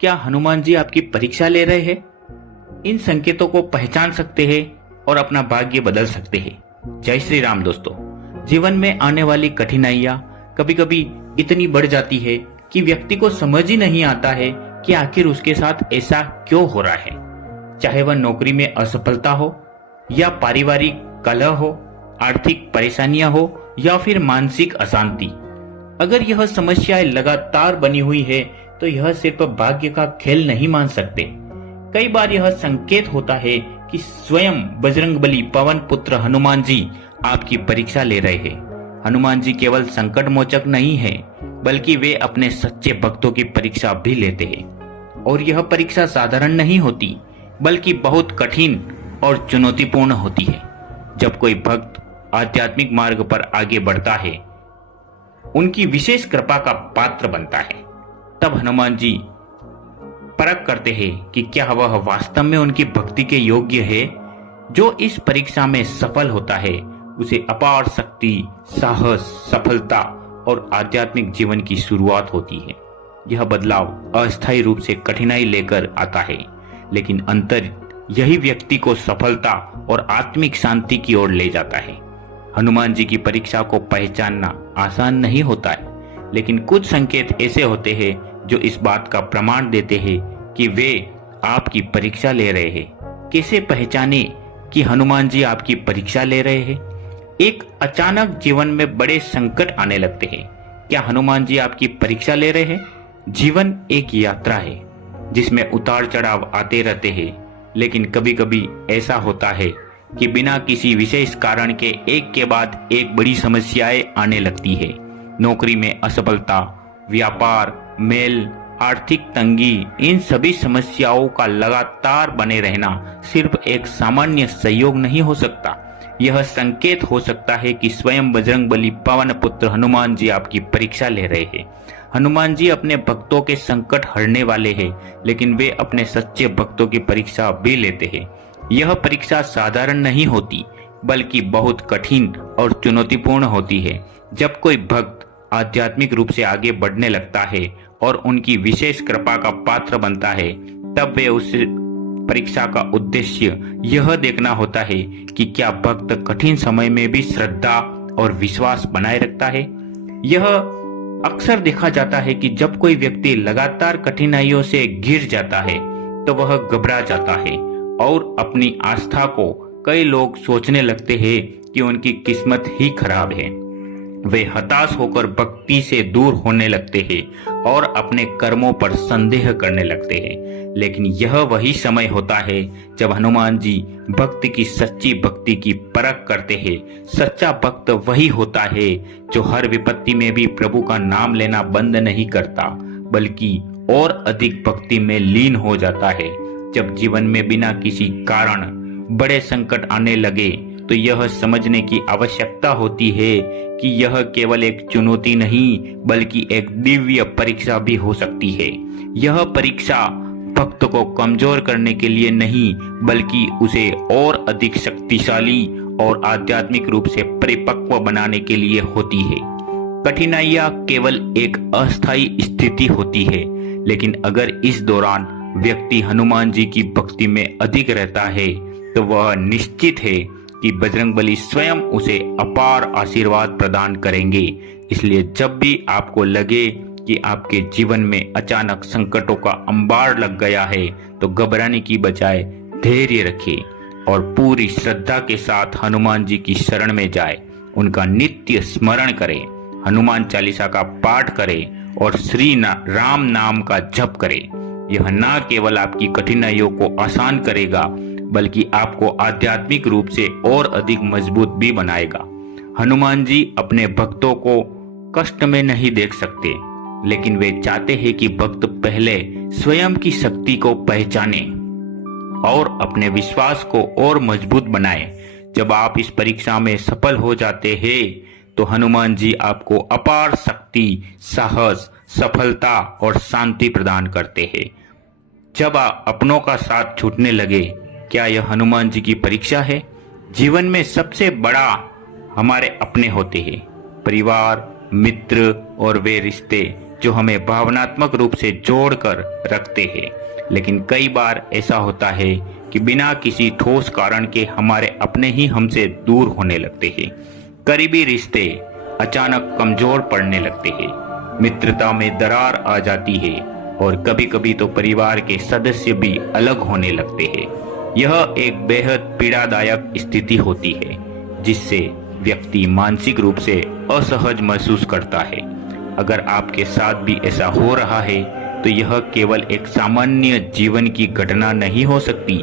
क्या हनुमान जी आपकी परीक्षा ले रहे हैं? इन संकेतों को पहचान सकते हैं और अपना भाग्य बदल सकते हैं। जय श्री राम दोस्तों। जीवन में आने वाली कठिनाइयां कभी कभी इतनी बढ़ जाती है कि व्यक्ति को समझ ही नहीं आता है कि आखिर उसके साथ ऐसा क्यों हो रहा है। चाहे वह नौकरी में असफलता हो या पारिवारिक कलह हो, आर्थिक परेशानियां हो या फिर मानसिक अशांति। अगर यह समस्याएं लगातार बनी हुई है तो यह सिर्फ भाग्य का खेल नहीं मान सकते। कई बार यह संकेत होता है कि स्वयं बजरंगबली पवन पुत्र हनुमान जी आपकी परीक्षा ले रहे हैं। हनुमान जी केवल संकट मोचक नहीं है, बल्कि वे अपने सच्चे भक्तों की परीक्षा भी लेते हैं। और यह परीक्षा साधारण नहीं होती, बल्कि बहुत कठिन और चुनौतीपूर्ण होती है। जब कोई भक्त आध्यात्मिक मार्ग पर आगे बढ़ता है, उनकी विशेष कृपा का पात्र बनता है, तब हनुमान जी परख करते हैं कि क्या वह वास्तव में उनकी भक्ति के योग्य है। जो इस परीक्षा में सफल होता है उसे अपार शक्ति, साहस, सफलता और आध्यात्मिक जीवन की शुरुआत होती है। यह बदलाव अस्थायी रूप से कठिनाई लेकर आता है, लेकिन अंतर यही व्यक्ति को सफलता और आत्मिक शांति की ओर ले जाता है। हनुमान जी की परीक्षा को पहचानना आसान नहीं होता है, लेकिन कुछ संकेत ऐसे होते हैं जो इस बात का प्रमाण देते हैं कि वे आपकी परीक्षा ले रहे हैं। कैसे पहचाने कि हनुमान जी आपकी परीक्षा ले रहे हैं? एक अचानक जीवन में बड़े संकट आने लगते हैं। क्या हनुमान जी आपकी परीक्षा ले रहे हैं? जीवन एक यात्रा है जिसमें उतार चढ़ाव आते रहते हैं, लेकिन कभी कभी ऐसा होता है कि बिना किसी विशेष कारण के एक के बाद एक बड़ी समस्याएं आने लगती है। नौकरी में असफलता, व्यापार, मेल, आर्थिक तंगी, इन सभी समस्याओं का लगातार बने रहना सिर्फ एक सामान्य संयोग नहीं हो सकता। यह संकेत हो सकता है कि स्वयं बजरंगबली पवन पुत्र हनुमान जी आपकी परीक्षा ले रहे हैं। हनुमान जी अपने भक्तों के संकट हरने वाले हैं, लेकिन वे अपने सच्चे भक्तों की परीक्षा भी लेते हैं। यह परीक्षा साधारण नहीं होती, बल्कि बहुत कठिन और चुनौतीपूर्ण होती है। जब कोई भक्त आध्यात्मिक रूप से आगे बढ़ने लगता है और उनकी विशेष कृपा का पात्र बनता है, तब वे उस परीक्षा का उद्देश्य यह देखना होता है कि क्या भक्त कठिन समय में भी श्रद्धा और विश्वास बनाए रखता है। यह अक्सर देखा जाता है कि जब कोई व्यक्ति लगातार कठिनाइयों से घिर जाता है तो वह घबरा जाता है और अपनी आस्था को कई लोग सोचने लगते हैं कि उनकी किस्मत ही खराब है। वे हताश होकर भक्ति से दूर होने लगते हैं और अपने कर्मों पर संदेह करने लगते हैं। लेकिन यह वही समय होता है जब हनुमान जी भक्त की सच्ची भक्ति की परख करते हैं। सच्चा भक्त वही होता है जो हर विपत्ति में भी प्रभु का नाम लेना बंद नहीं करता, बल्कि और अधिक भक्ति में लीन हो जाता है। जब जीवन में बिना किसी कारण बड़े संकट आने लगे तो यह समझने की आवश्यकता होती है कि यह केवल एक चुनौती नहीं, बल्कि एक दिव्य परीक्षा भी हो सकती है। यह परीक्षा भक्त को कमजोर करने के लिए नहीं, बल्कि उसे और अधिक शक्तिशाली और आध्यात्मिक रूप से परिपक्व बनाने के लिए होती है। कठिनाइयां केवल एक अस्थायी स्थिति होती है, लेकिन अगर इस दौरान व्यक्ति हनुमान जी की भक्ति में अधिक रहता है तो वह निश्चित है कि बजरंगबली स्वयं उसे अपार आशीर्वाद प्रदान करेंगे। इसलिए जब भी आपको लगे कि आपके जीवन में अचानक संकटों का अंबार लग गया है, तो घबराने की बजाय धैर्य रखें और पूरी श्रद्धा के साथ हनुमान जी की शरण में जाए। उनका नित्य स्मरण करें, हनुमान चालीसा का पाठ करें और श्री राम नाम का जप करें। यह न केवल आपकी कठिनाइयों को आसान करेगा, बल्कि आपको आध्यात्मिक रूप से और अधिक मजबूत भी बनाएगा। हनुमान जी अपने भक्तों को कष्ट में नहीं देख सकते, लेकिन वे चाहते हैं कि भक्त पहले स्वयं की शक्ति को पहचाने और अपने विश्वास को और मजबूत बनाए। जब आप इस परीक्षा में सफल हो जाते हैं तो हनुमान जी आपको अपार शक्ति, साहस, सफलता और शांति प्रदान करते हैं। जब अपनों का साथ छूटने लगे, क्या यह हनुमान जी की परीक्षा है? जीवन में सबसे बड़ा हमारे अपने होते हैं, परिवार, मित्र और वे रिश्ते जो हमें भावनात्मक रूप से जोड़कर रखते हैं। लेकिन कई बार ऐसा होता है कि बिना किसी ठोस कारण के हमारे अपने ही हमसे दूर होने लगते हैं। करीबी रिश्ते अचानक कमजोर पड़ने लगते हैं, मित्रता में दरार आ जाती है और कभी कभी तो परिवार के सदस्य भी अलग होने लगते हैं। यह एक बेहद पीड़ादायक स्थिति होती है जिससे व्यक्ति मानसिक रूप से असहज महसूस करता है। अगर आपके साथ भी ऐसा हो रहा है तो यह केवल एक सामान्य जीवन की घटना नहीं हो सकती,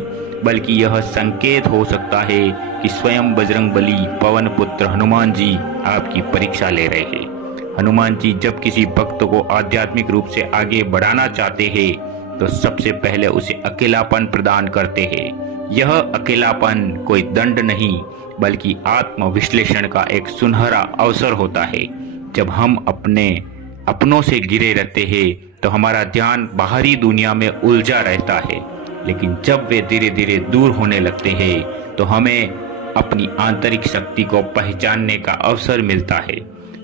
बल्कि यह संकेत हो सकता है कि स्वयं बजरंगबली पवन पुत्र हनुमान जी आपकी परीक्षा ले रहे हैं। हनुमान जी जब किसी भक्त को आध्यात्मिक रूप से आगे बढ़ाना चाहते हैं तो सबसे पहले उसे अकेलापन प्रदान करते हैं। यह अकेलापन कोई दंड नहीं बल्कि आत्मविश्लेषण का एक सुनहरा अवसर होता है। जब हम अपनों से घिरे रहते हैं तो हमारा ध्यान बाहरी दुनिया में उलझा रहता है, लेकिन जब वे धीरे धीरे दूर होने लगते हैं तो हमें अपनी आंतरिक शक्ति को पहचानने का अवसर मिलता है।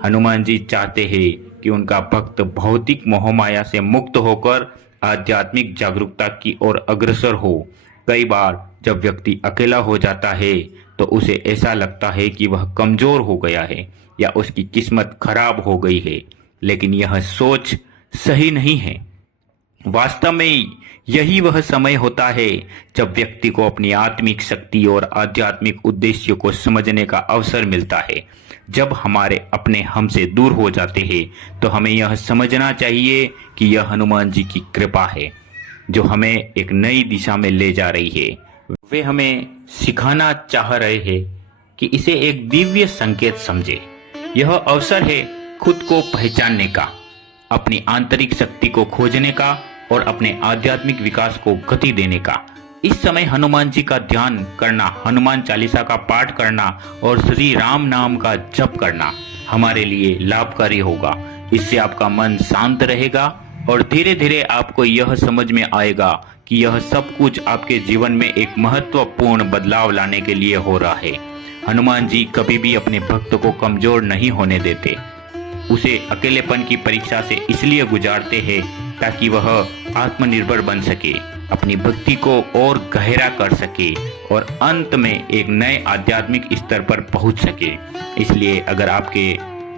हनुमान जी चाहते हैं कि उनका भक्त भौतिक मोहमाया से मुक्त होकर आध्यात्मिक जागरूकता की ओर अग्रसर हो। कई बार जब व्यक्ति अकेला हो जाता है तो उसे ऐसा लगता है कि वह कमजोर हो गया है या उसकी किस्मत खराब हो गई है, लेकिन यह सोच सही नहीं है। वास्तव में यही वह समय होता है जब व्यक्ति को अपनी आत्मिक शक्ति और आध्यात्मिक उद्देश्य को समझने का अवसर मिलता है। जब हमारे अपने हमसे दूर हो जाते हैं तो हमें यह समझना चाहिए कि यह हनुमान जी की कृपा है जो हमें एक नई दिशा में ले जा रही है। वे हमें सिखाना चाह रहे हैं कि इसे एक दिव्य संकेत समझे। यह अवसर है खुद को पहचानने का, अपनी आंतरिक शक्ति को खोजने का और अपने आध्यात्मिक विकास को गति देने का। इस समय हनुमान जी का ध्यान करना, हनुमान चालीसा का पाठ करना और श्री राम नाम का जप करना हमारे लिए लाभकारी होगा। इससे आपका मन शांत रहेगा और धीरे धीरे आपको यह समझ में आएगा कि यह सब कुछ आपके जीवन में एक महत्वपूर्ण बदलाव लाने के लिए हो रहा है। हनुमान जी कभी भी अपने भक्त को कमजोर नहीं होने देते। उसे अकेलेपन की परीक्षा से इसलिए गुजारते हैं ताकि वह आत्मनिर्भर बन सके, अपनी भक्ति को और गहरा कर सके और अंत में एक नए आध्यात्मिक स्तर पर पहुंच सके। इसलिए अगर आपके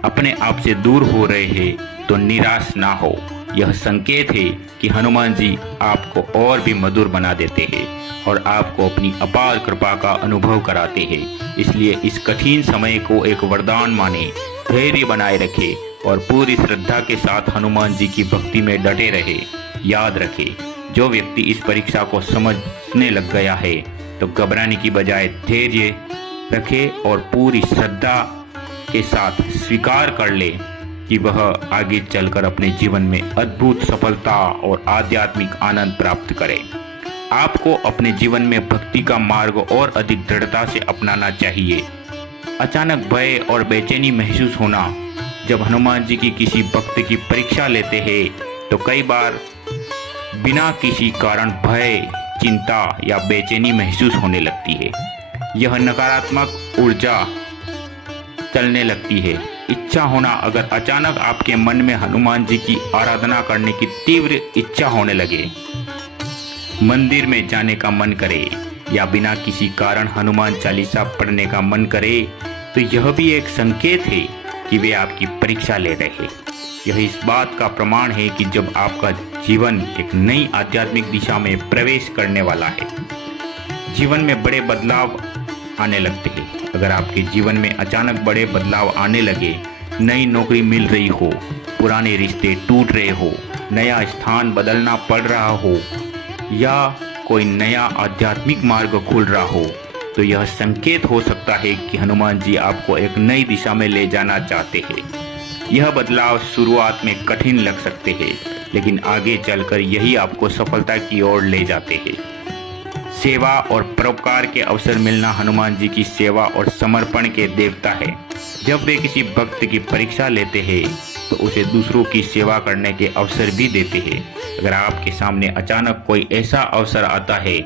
अपने आप से दूर हो रहे हैं तो निराश ना हो। यह संकेत है कि हनुमान जी आपको और भी मधुर बना देते हैं और आपको अपनी अपार कृपा का अनुभव कराते हैं। इसलिए इस कठिन समय को एक वरदान माने, धैर्य बनाए रखे और पूरी श्रद्धा के साथ हनुमान जी की भक्ति में डटे रहे। याद रखे, जो व्यक्ति इस परीक्षा को समझने लग गया है तो घबराने की बजाय धैर्य रखे और पूरी श्रद्धा के साथ स्वीकार कर ले कि वह आगे चलकर अपने जीवन में अद्भुत सफलता और आध्यात्मिक आनंद प्राप्त करे। आपको अपने जीवन में भक्ति का मार्ग और अधिक दृढ़ता से अपनाना चाहिए। अचानक भय और बेचैनी महसूस होना, जब हनुमान जी की किसी भक्त की परीक्षा लेते हैं तो कई बार बिना किसी कारण भय, चिंता या बेचैनी महसूस होने लगती है। यह नकारात्मक ऊर्जा चलने लगती है। इच्छा होना, अगर अचानक आपके मन में हनुमान जी की आराधना करने की तीव्र इच्छा होने लगे, मंदिर में जाने का मन करे या बिना किसी कारण हनुमान चालीसा पढ़ने का मन करे, तो यह भी एक संकेत है कि वे आपकी परीक्षा ले रहे हैं। यह इस बात का प्रमाण है कि जब आपका जीवन एक नई आध्यात्मिक दिशा में प्रवेश करने वाला है, जीवन में बड़े बदलाव आने लगते हैं। अगर आपके जीवन में अचानक बड़े बदलाव आने लगे, नई नौकरी मिल रही हो, पुराने रिश्ते टूट रहे हो, नया स्थान बदलना पड़ रहा हो या कोई नया आध्यात्मिक मार्ग खुल रहा हो, तो यह संकेत हो सकता है कि हनुमान जी आपको एक नई दिशा में ले जाना चाहते हैं। यह बदलाव शुरुआत में कठिन लग सकते हैं, लेकिन आगे चलकर यही आपको सफलता की ओर ले जाते हैं। सेवा और परोपकार के अवसर मिलना हनुमान जी की सेवा और समर्पण के देवता है। जब वे किसी भक्त की परीक्षा लेते हैं तो उसे दूसरों की सेवा करने के अवसर भी देते हैं। अगर आपके सामने अचानक कोई ऐसा अवसर आता है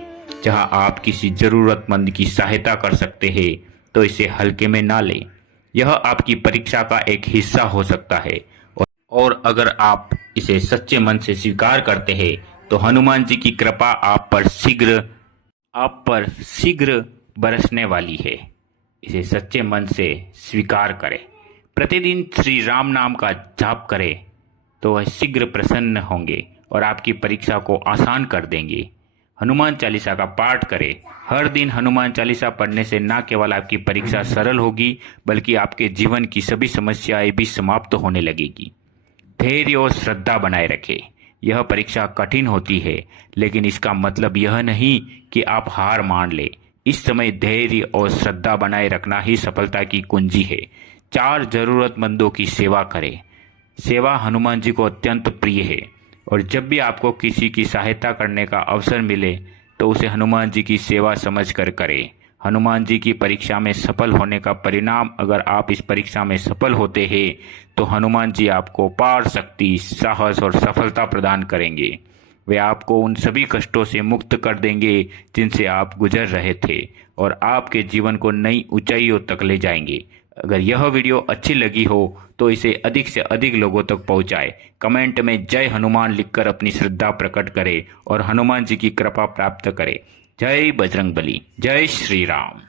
जहां आप किसी जरूरतमंद की सहायता कर सकते हैं तो इसे हल्के में ना लें। यह आपकी परीक्षा का एक हिस्सा हो सकता है और अगर आप इसे सच्चे मन से स्वीकार करते हैं तो हनुमान जी की कृपा आप पर शीघ्र बरसने वाली है। इसे सच्चे मन से स्वीकार करें। प्रतिदिन श्री राम नाम का जाप करें तो वह शीघ्र प्रसन्न होंगे और आपकी परीक्षा को आसान कर देंगे। हनुमान चालीसा का पाठ करें। हर दिन हनुमान चालीसा पढ़ने से न केवल आपकी परीक्षा सरल होगी बल्कि आपके जीवन की सभी समस्याएं भी समाप्त होने लगेगी। धैर्य और श्रद्धा बनाए रखें। यह परीक्षा कठिन होती है लेकिन इसका मतलब यह नहीं कि आप हार मान लें। इस समय धैर्य और श्रद्धा बनाए रखना ही सफलता की कुंजी है। 4 जरूरतमंदों की सेवा करें। सेवा हनुमान जी को अत्यंत प्रिय है और जब भी आपको किसी की सहायता करने का अवसर मिले तो उसे हनुमान जी की सेवा समझकर करें। हनुमान जी की परीक्षा में सफल होने का परिणाम, अगर आप इस परीक्षा में सफल होते हैं तो हनुमान जी आपको पार शक्ति, साहस और सफलता प्रदान करेंगे। वे आपको उन सभी कष्टों से मुक्त कर देंगे जिनसे आप गुजर रहे थे और आपके जीवन को नई ऊंचाइयों तक ले जाएंगे। अगर यह वीडियो अच्छी लगी हो तो इसे अधिक से अधिक लोगों तक पहुंचाएं। कमेंट में जय हनुमान लिखकर अपनी श्रद्धा प्रकट करें और हनुमान जी की कृपा प्राप्त करें। जय बजरंगबली, जय श्री राम।